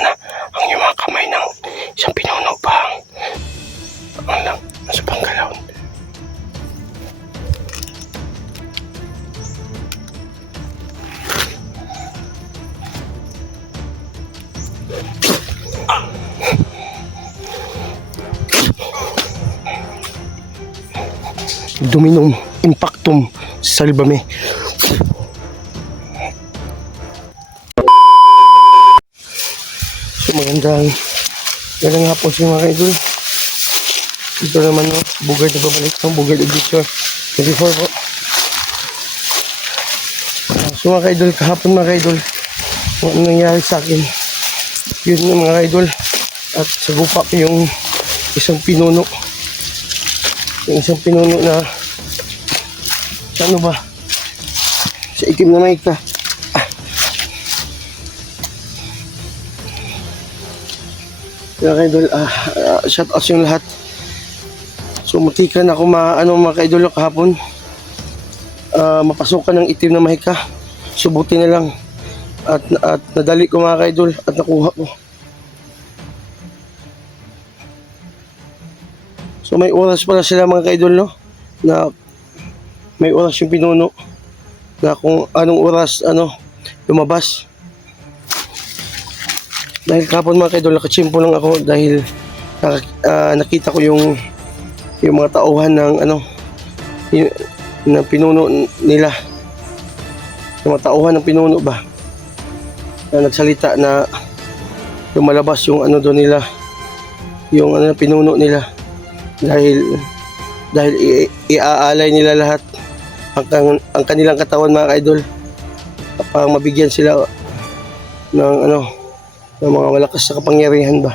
sana ang iyong mga kamay ng isang pinuno pa ang lang nasa panggalaw. Dominum impactum salvame. So magandang hapon sa mga idol. Ito naman no, Bugard na babalik no, Bugard Edition 24 po. So mga idol, kahapon mga idol, ano nangyari sa akin, yun yung mga idol, at sagupa ko yung isang pinuno na sa ano ba, sa itim na mic ka. Mga kaidol, shout out sa yung lahat. So matikan ako mga kaidol kahapon, mapasukan ng itim na mahika. Subuti na lang at nadali ko mga kaidol at nakuha ko. So may oras pala sila mga kaidol no, na may oras yung pinuno na kung anong oras lumabas. Dahil kapon mga kaidol, nakachimpo lang ako dahil nakita ko yung mga tauhan ng ng pinuno nila. Yung mga tauhan ng pinuno ba na nagsalita na lumalabas yung doon nila, yung pinuno nila, dahil iaalay nila lahat ang kanilang katawan mga kaidol para mabigyan sila ng ng mga malakas na kapangyarihan ba.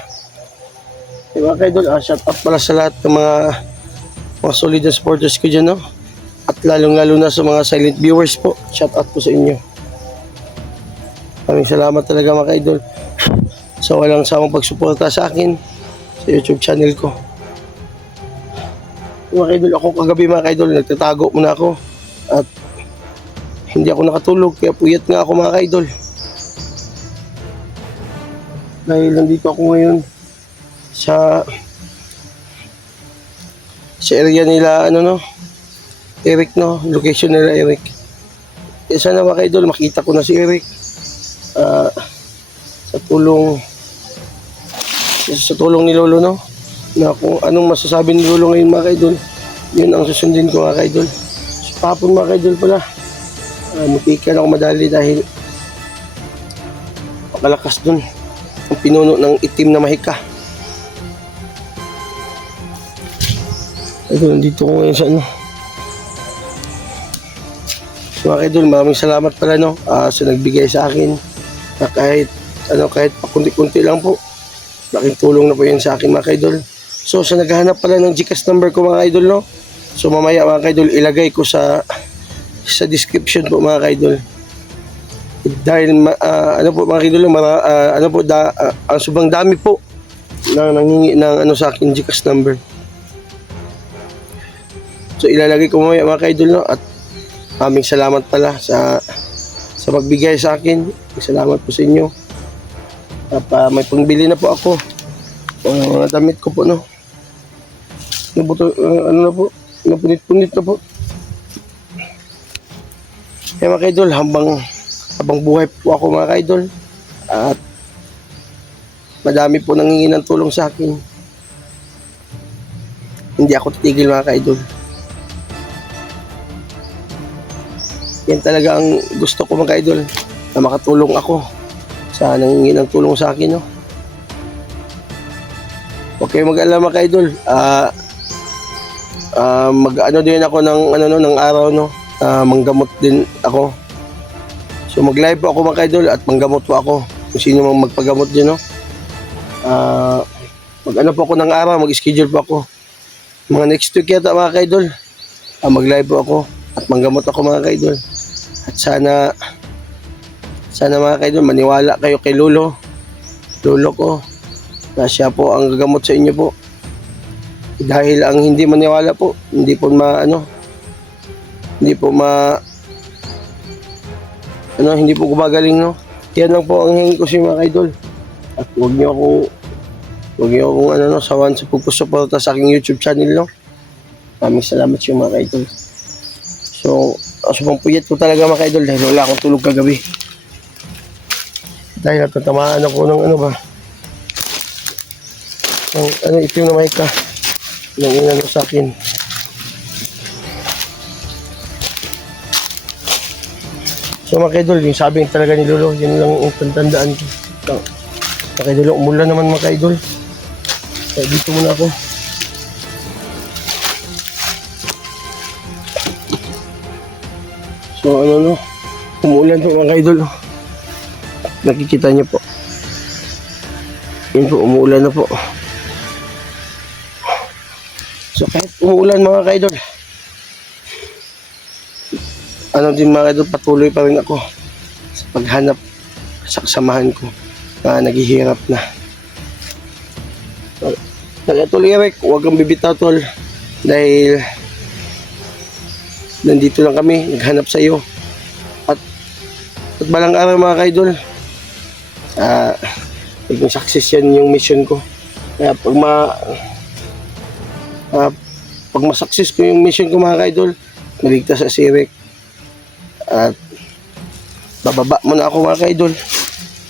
Mga kaidol, shout out pala sa lahat ng mga solid na supporters ko dyan no? At lalong-lalo na sa mga silent viewers po, shout out po sa inyo. Maraming salamat talaga mga kaidol sa walang samang pagsuporta sa akin sa YouTube channel ko. Mga kaidol, ako kagabi mga kaidol, nagtatago muna ako at hindi ako nakatulog, kaya puyat nga ako mga kaidol. Dahil nandito ako ngayon sa area nila Eric no, location nila Eric. Sana mga kaidol makita ko na si Eric sa tulong ni Lolo no, na kung anong masasabi ni Lolo ngayon mga kaidol, yun ang susundin ko mga kaidol. So papon mga kaidol pala, matikan ako madali dahil makalakas dun ang pinuno ng itim na mahika. Ito, nandito ko ngayon sa So mga kaidol, maraming salamat pala no, sa nagbigay sa akin na kahit pakunti-kunti lang po, laking tulong na po yun sa akin mga kaidol. So sa naghahanap pala ng GCash number ko mga kaidol no, so mamaya mga kaidol ilagay ko sa description po mga kaidol. Dahil po mga kaidol, ang sobrang dami po na nanghingi ng sa akin GCash number. So ilalagay ko mamaya mga kaidol no, at maraming salamat pala sa pagbigay sa akin. Salamat po sa inyo. At may pangbili na po ako. Mga damit ko po no. Napunit-punit na po. Kaya mga kaidol, habang buhay po ako mga kaidol, at madami po nangingi ng tulong sa akin, hindi ako titigil mga kaidol. Yan talaga ang gusto ko mga kaidol, na makatulong ako sa nangingi ng tulong sa akin no. Okay, mag-alala mga kaidol, din ako ng araw no, manggamot din ako. So mag-live po ako mga kaidol at manggamot po ako kung sino mang magpagamot dyan no. Po ako ng araw, mag-schedule po ako mga next week yata mga kaidol, mag-live po ako at manggamot ako mga kaidol. At sana mga kaidol, maniwala kayo kay lolo ko na siya po ang gagamot sa inyo po. Dahil ang hindi maniwala po, hindi po hindi po gumagaling no. Yan lang po ang hingin ko sa mga idol. At huwag niyo akong ano, no, sawan sa pagpusuporta sa aking YouTube channel, no. Maraming salamat sa mga ka-idol. So, asupang puyat ko talaga mga ka-idol dahil wala akong tulog kagabi. Dahil natatamaan ako ng ano ba, ng ano, itim na mic ka. Yung inano sa akin. So mga ka-idol, yung sabing talaga ni Lolo, yun lang ang tandaan ko. Mga ka-idol, umulan naman mga ka-idol. Kaya dito muna ako. So ano no, umulan po mga ka-idol. Nakikita niyo po. Yun po, umuulan na po. So kahit umuulan mga ka-idol, ano din mga ka-idol, patuloy pa rin ako sa paghanap sa kasamahan ko na naghihirap na. Tol Eric, huwag kang bibitaw tol dahil nandito lang kami, naghanap sa iyo. At balang araw mga ka-idol, maging success yan yung mission ko. Kaya pag ma-success ko yung mission ko mga ka-idol, maligtas sa si Eric. At bababa muna ako mga ka-idol.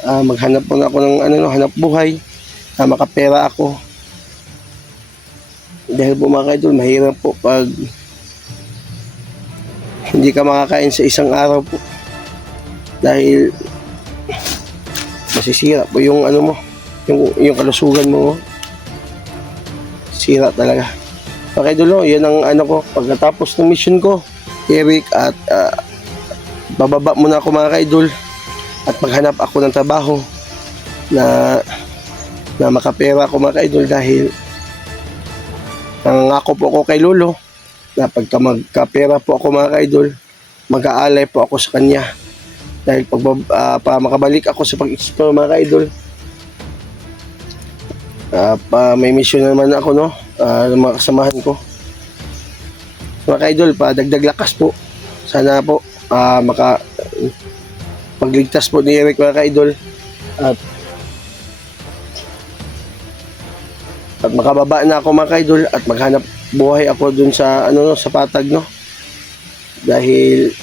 Maghanap muna ako ng ano, hanap buhay, makapera ako. Dahil po mga ka-idol, mahirap po pag hindi ka makakain sa isang araw po. Dahil masisira po yung ano mo, yung kalusugan mo. Sira talaga. Okay dulo, yan ang ano ko. Pagkatapos ng mission ko, Eric, at bababa muna ako mga ka-idol at maghanap ako ng trabaho na makapera ako mga ka-idol dahil nangako po ako kay Lolo na pagka magkapera po ako mga ka-idol, mag-aalay po ako sa kanya dahil para makabalik ako sa pag-explore mga ka-idol. May mission naman ako no, ng mga kasamahan ko. Mga ka-idol, dagdag lakas po. Sana po pagligtas po ni Eric mga ka-idol at makababa na ako mga ka-idol at maghanap buhay ako dun sa ano sa Patag no. Dahil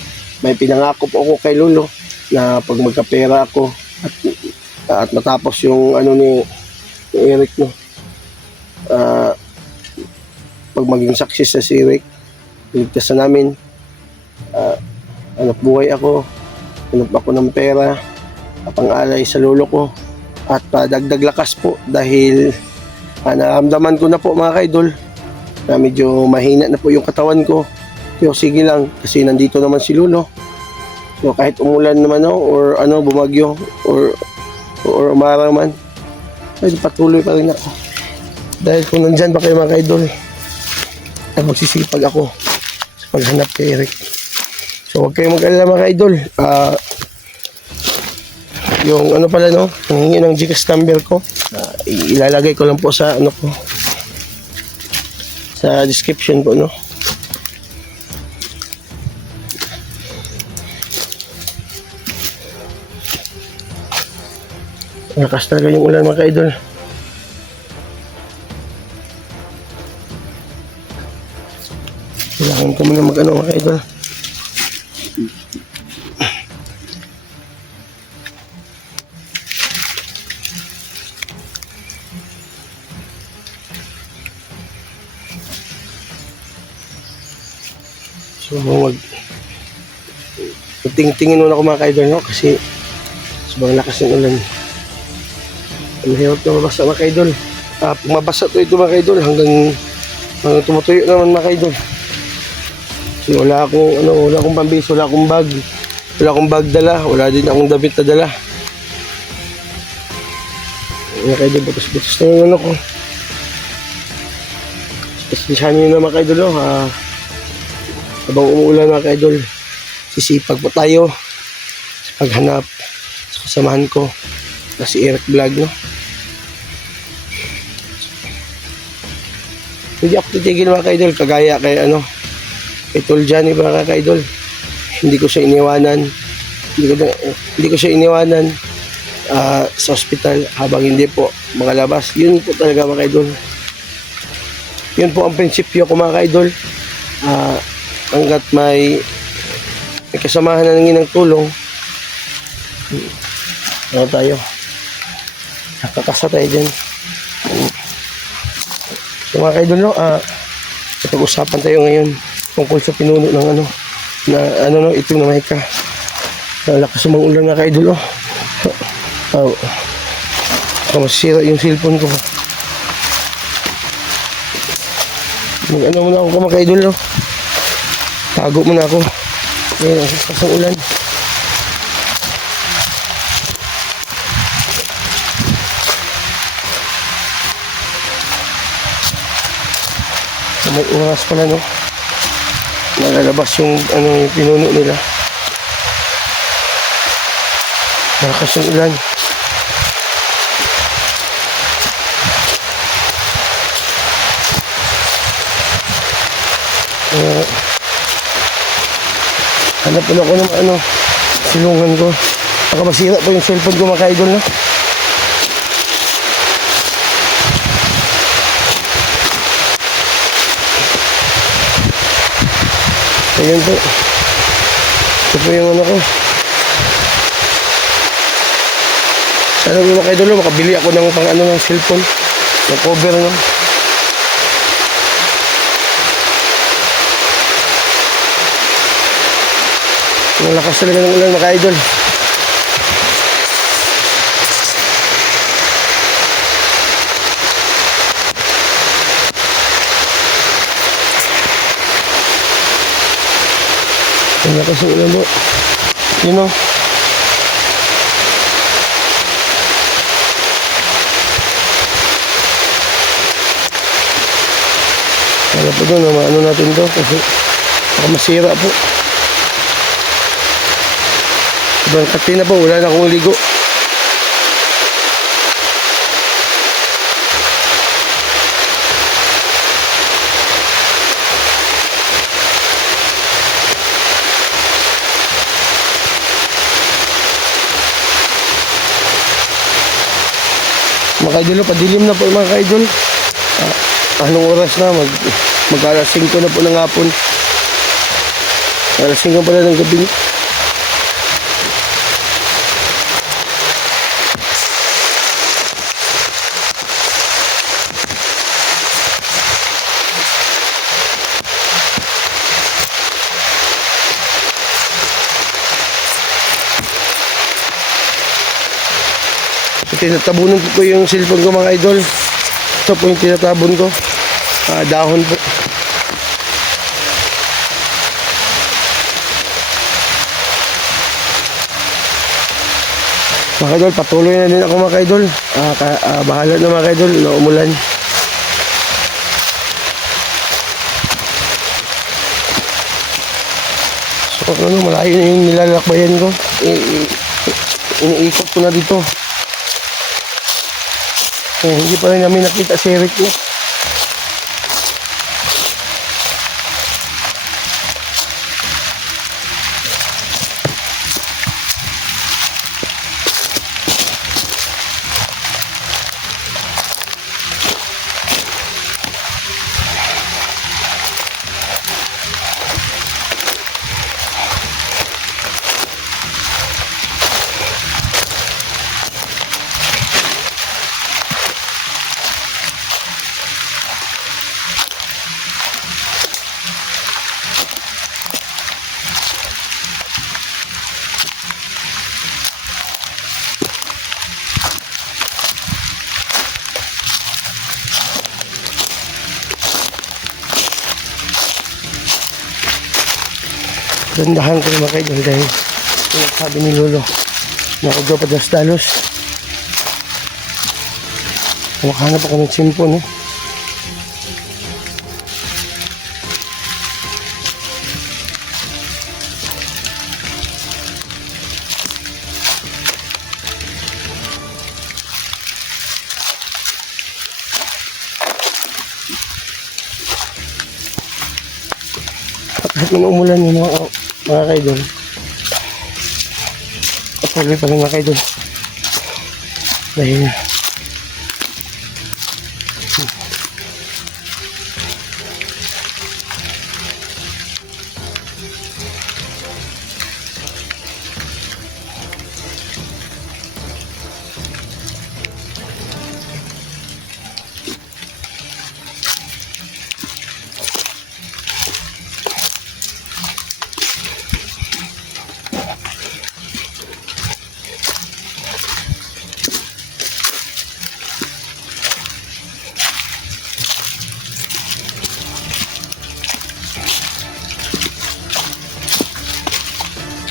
may pinangako po ako kay Lolo na pag magkapera ako at matapos yung ano ni Eric no, pag maging success na si Eric, ligtas na namin, hanap buhay ako, hanap ako ng pera, pang-alay sa lolo ko at dagdag lakas po dahil naramdaman ko na po mga ka-idol na medyo mahina na po yung katawan ko. Pero sige lang kasi nandito naman si Lolo. So kahit umulan naman or ano bumagyo or umaraw man, ay patuloy pa rin ako. Dahil kung nandyan pa kayo mga ka-idol, ay magsisipag ako sa paghanap kay Eric. So huwag kayong mag-alala mga ka-idol. Yung ano pala no, hingi ng Gcash number ko, ilalagay ko lang po sa ano ko, sa description po no. Lakas talaga yung ulan mga ka-idol. Kailangan ko muna mag-ano mga ka-idol. So tingin muna ako mga ka-idol no, kasi sobrang lakas ng ulan. Ang hirap na mabasa mga ka-idol. Pag mabasa ito mga ka-idol hanggang tumutuyo naman mga ka-idol. So wala akong pambis, wala akong bag dala, wala din akong damit na dala. Mga ka-idol, butos-butos na yung ano ko. Pasensyahan nyo na mga ka-idol no, habang umuulan mga ka-idol, sisipag po tayo sa paghanap sa kasamahan ko na si Eric Vlog no. Hindi ako titigil mga ka-idol, kagaya kay kay Tol Johnny mga ka-idol. Hindi ko siya iniwanan. sa ospital habang hindi po makalabas. Yun po talaga mga kaidol. Yun po ang prinsipyo ko mga kaidol. Hanggat may kasamahan na ng tulong, ano tayo, nakakasa tayo dyan. So mga kaidol, no, pag-usapan tayo ngayon tungkol sa pinuno ng itong na mahika. Lakas ng mga ulan mga kaidol, masira yung cellphone ko. Muna ako mga kaidol, no. Tago muna ako. Ngayon, ang lakas ng ulan. May oras pala, no, nalalabas yung yung pinuno nila. Malakas yung ulan. Hanap pala ako ng silungan ko. Baka masira pa yung cellphone ko mga kaidol, no. Ayan po. Ito po yung ko. Sana mga kaidol, makabili ako ng ng cellphone. Ng cover, no. Ang lakas talaga ng ulan mga kaidol. Ang lakas ng ulan po. Yun, no. Kaya po doon, maano natin to kasi baka masira po. Sobrang kati na po, wala na akong ligo. Mga kaidol, padilim na po mga kaidol. Anong oras na? Mag-alas 5 na po ng hapon. Alas 5 pala ng gabi. Tinatabunan ko yung cellphone ko mga idol. Ito po yung tinatabon ko. Dahon po. Mga idol, patuloy na din ako mga idol. Bahala na mga idol na umulan. So malayo na yung nilalakbayan ko. Iniikot ko na dito. Hindi pa rin namin nakita si Eric, no? Dandahan ko naman kayo dahil sabi ni Lolo na ako daw pa dalos. Makahanap ako ng simpo, no? Kahit man umulan yun mga kaidol, patuloy pa rin mga kaidol Dahil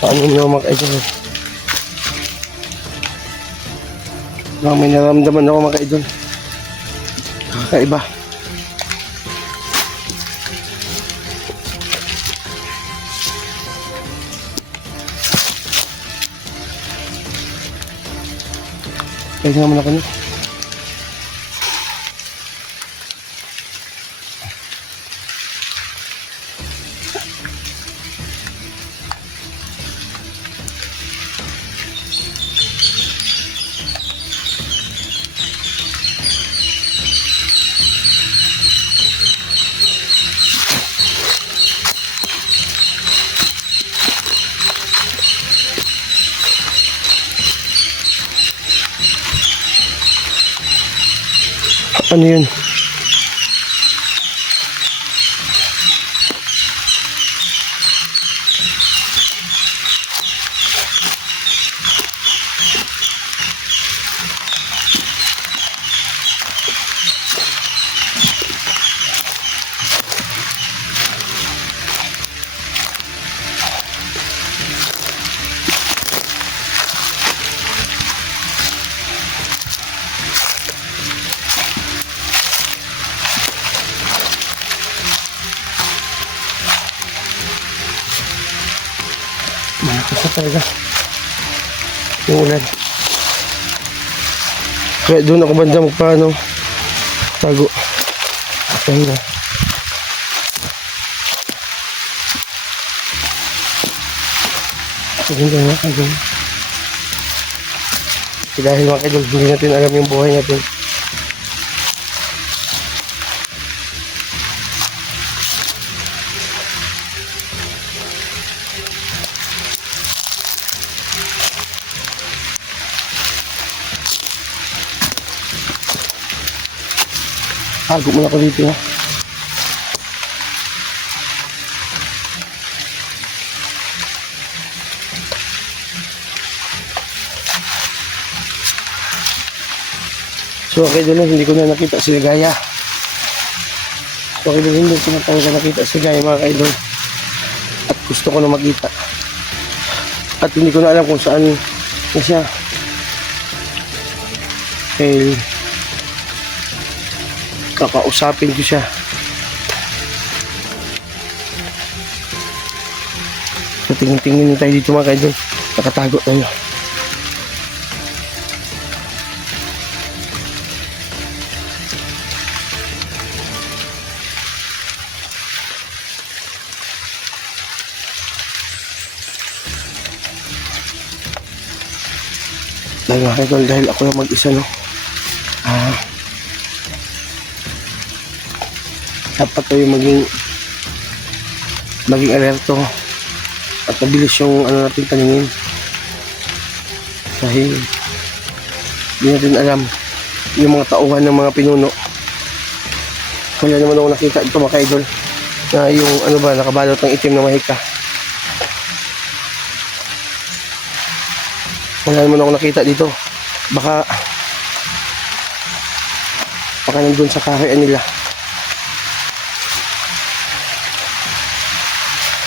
paano mo naman ka-idol? May naramdaman ako mga ka-idol. Kakaiba. Pwede naman ako niyo. Ano yun? Malakas na talaga yung ulan. Kaya doon ako banda magpaano tago. Pahinga. Pahinga nga kayo. Dahil mga kaidol, hindi natin alam yung buhay natin. Tago muna ako dito ha. So okay doon, hindi ko na nakita si Gaya. So okay doon, hindi ko na talaga nakita si Gaya mga kaidol. At gusto ko na makita. At hindi ko na alam kung saan na siya. Okay. Kakausapin ko siya. So tingin-tingin tayo dito mga kaidol. Nakatago tayo. Dahil mga kaidol, dahil ako lang mag-isa no. Dapat tayo maging alerto at mabilis yung ano natin taningin dahil hindi natin alam yung mga tauhan ng mga pinuno. Wala naman ako nakita ito mga kaidol na yung ano ba nakabalot ng itim na mahika. Wala naman ako nakita dito. Baka nandun sa kaharian nila.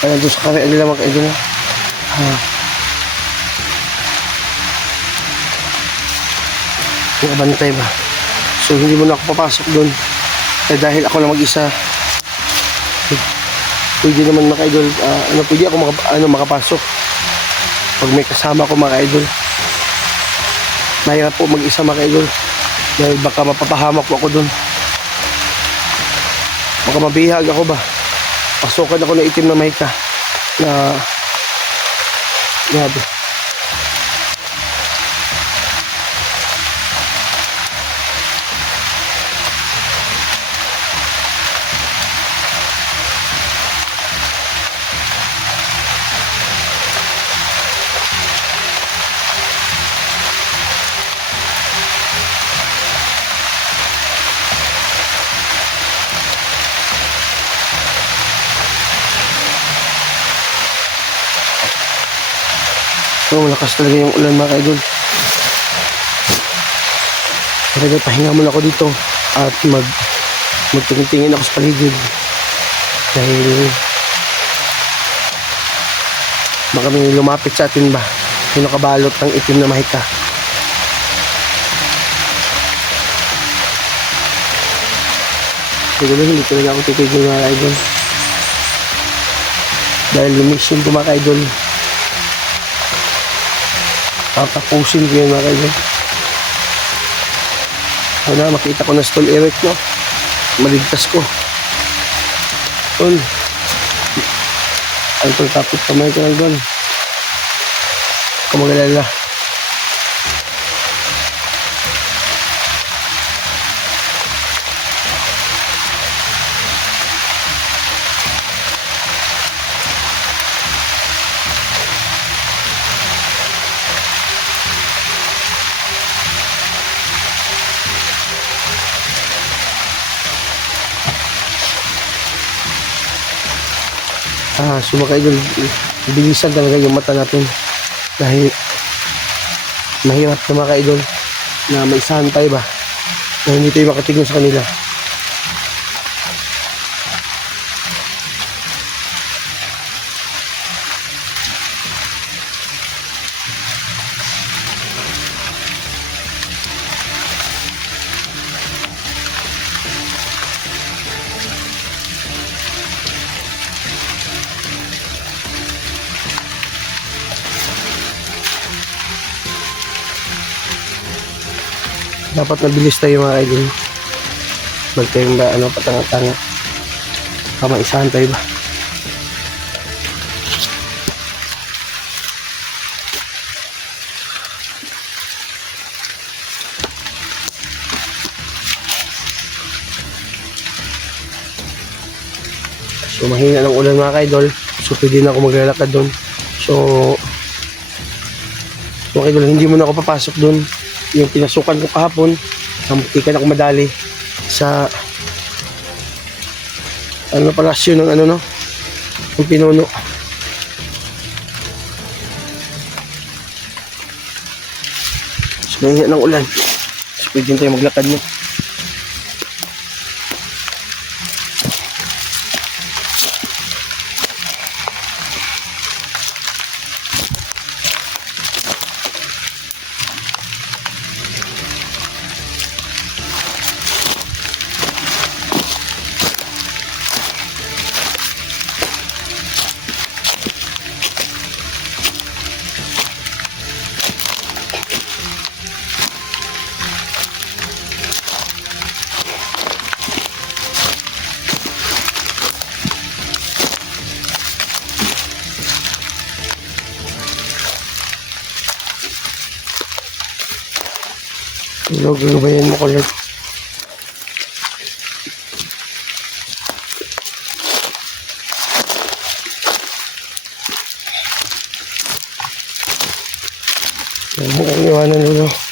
Nandun sa kaharian nila mga kaidol. Nakabantay ba? So hindi mo na ako papasok doon. Dahil ako lang mag-isa. Pwede naman mga kaidol, pwede ako makapasok. Pag may kasama ko mga kaidol. Mahirap po mag-isa mga kaidol. Dahil baka mapapahamak po ako doon. Baka mabihag ako ba? Pasukan ako na itim na mahika. Na grabe. So, malakas talaga yung ulan mga ka-idol. Talaga, pahinga muna ako dito at magtingin-tingin ako sa paligid. Dahil baka may lumapit sa atin ba? Yung nakabalot ng itim na mahika. Siguro hindi talaga ako titigil mga ka-idol. Dahil lumisyon ko mga ka-idol. Papapusin ko yun mga ka-idol. Sana makita ko na stall erect no. Maligtas ko. Tol. Ay tol, tapos kamay ko lang doon. Kumagalala. So mga ka-idol, bilisan talaga yung mata natin dahil mahirap na mga ka-idol na maisahan tayo ba na hindi tayo makatingin sa kanila. Dapat nabilis tayo mga idol. Huwag tayong patanga-tanga. Kamaisahan tayo ba? So mahina ng ulan mga idol. So pwede na ako maglalakad doon. So mga idol, hindi mo na ako papasok doon. Yung pinasukan ko kahapon, hindi ka na ako madali sa palasyo ng yung pinuno. So mahina ng ulan. So pwede tayo maglakad mo. Log, gabayan mo ko Lord. Huwag mong iwanan Lolo.